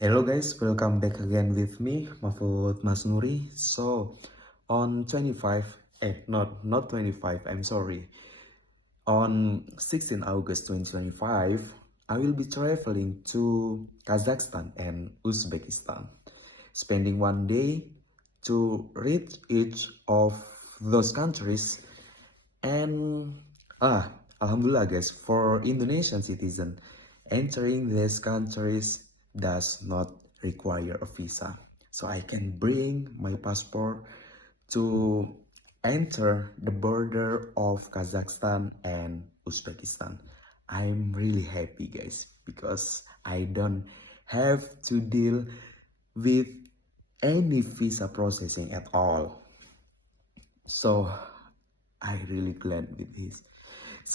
Hello guys, welcome back again with me, Mahfud Masnuri. So, on 25, not 25, I'm sorry. On 16 August 2025, I will be traveling to Kazakhstan and Uzbekistan, spending one day to reach each of those countries. And Alhamdulillah guys, for Indonesian citizen, entering these countries does not require a visa. So I can bring my passport to enter the border of Kazakhstan and Uzbekistan. I'm really happy guys because I don't have to deal with any visa processing at all. So I really glad with this.